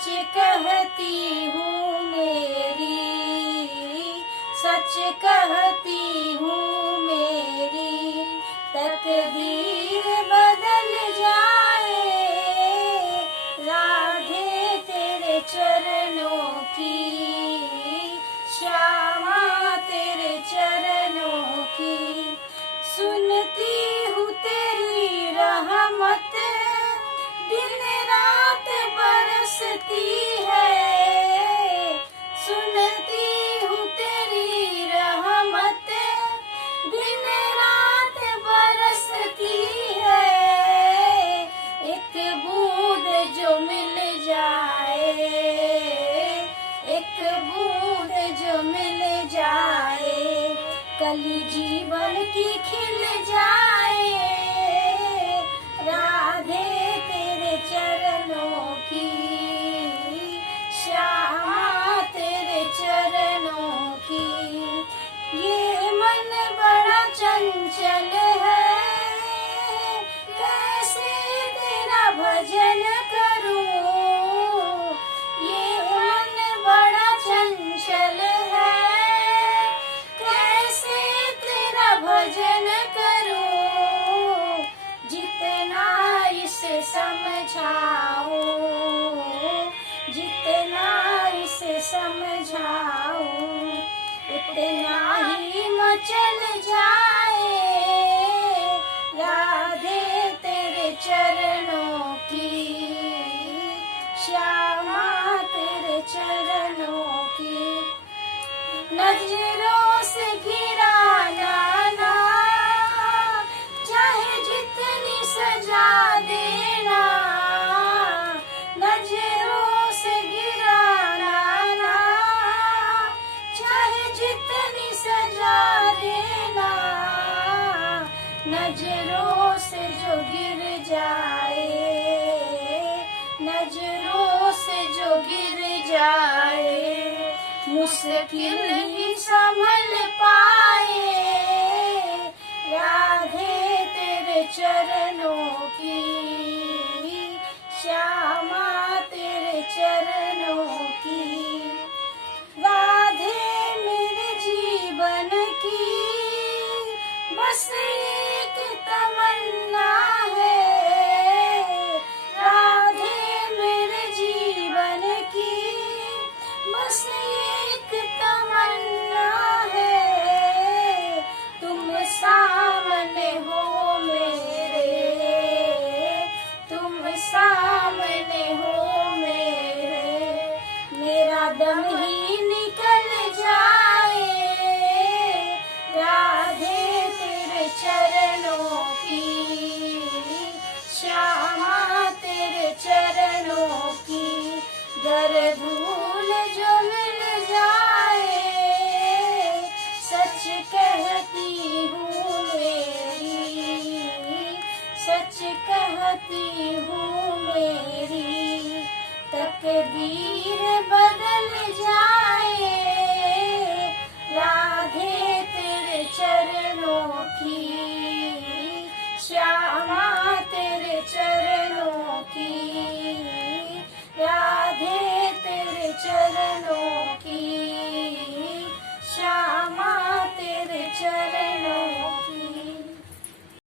सच कहती हूँ मेरी, सच कहती हूँ मेरी तकदीर बदल जाए, राधे तेरे चरणों की, श्यामा तेरे चरणों की। सुनती हूँ तेरी रहमत दिन रात बरसती है, सुनती हूँ तेरी रहमत दिन रात बरसती है। एक बूंद जो मिल जाए, एक बूंद जो मिल जाए, कली जीवन की खिल जाए, राधे तेरे चरणों की, श्यामा तेरे चरणों की। ये मन बड़ा चंचल है, कैसे तेरा भजन करूं, ये मन बड़ा चंचल है, कैसे तेरा भजन करूं। जितना इसे समझाऊं, जितना इसे समझाऊं, उतना ही मचल जाए, राधे तेरे चरणों की, श्यामा तेरे चरणों की। नजरों से गिरा लाना, चाहे जितनी सजा देना, नजरों से गिरा लाना, चाहे जितनी सजा देना। नजरों से जो गिर जाए, नजरों से जो गिर जाए, मुश्किल ही संभल पाए, राधे तेरे चरणों की, श्यामा तेरे चरणों की। राधे मेरे जीवन की बस एक तमन्ना है, राधे मेरे जीवन की बस एक तमन्ना है। तुम सामने हो मेरे, तुम सामने हो मेरे, मेरा दम ही निकल जाए, राधे तेरे चरणों की, श्यामा तेरे चरणों की। गर भूल जो मिल जाए, सच कहती हूँ मेरी, सच कहती हूँ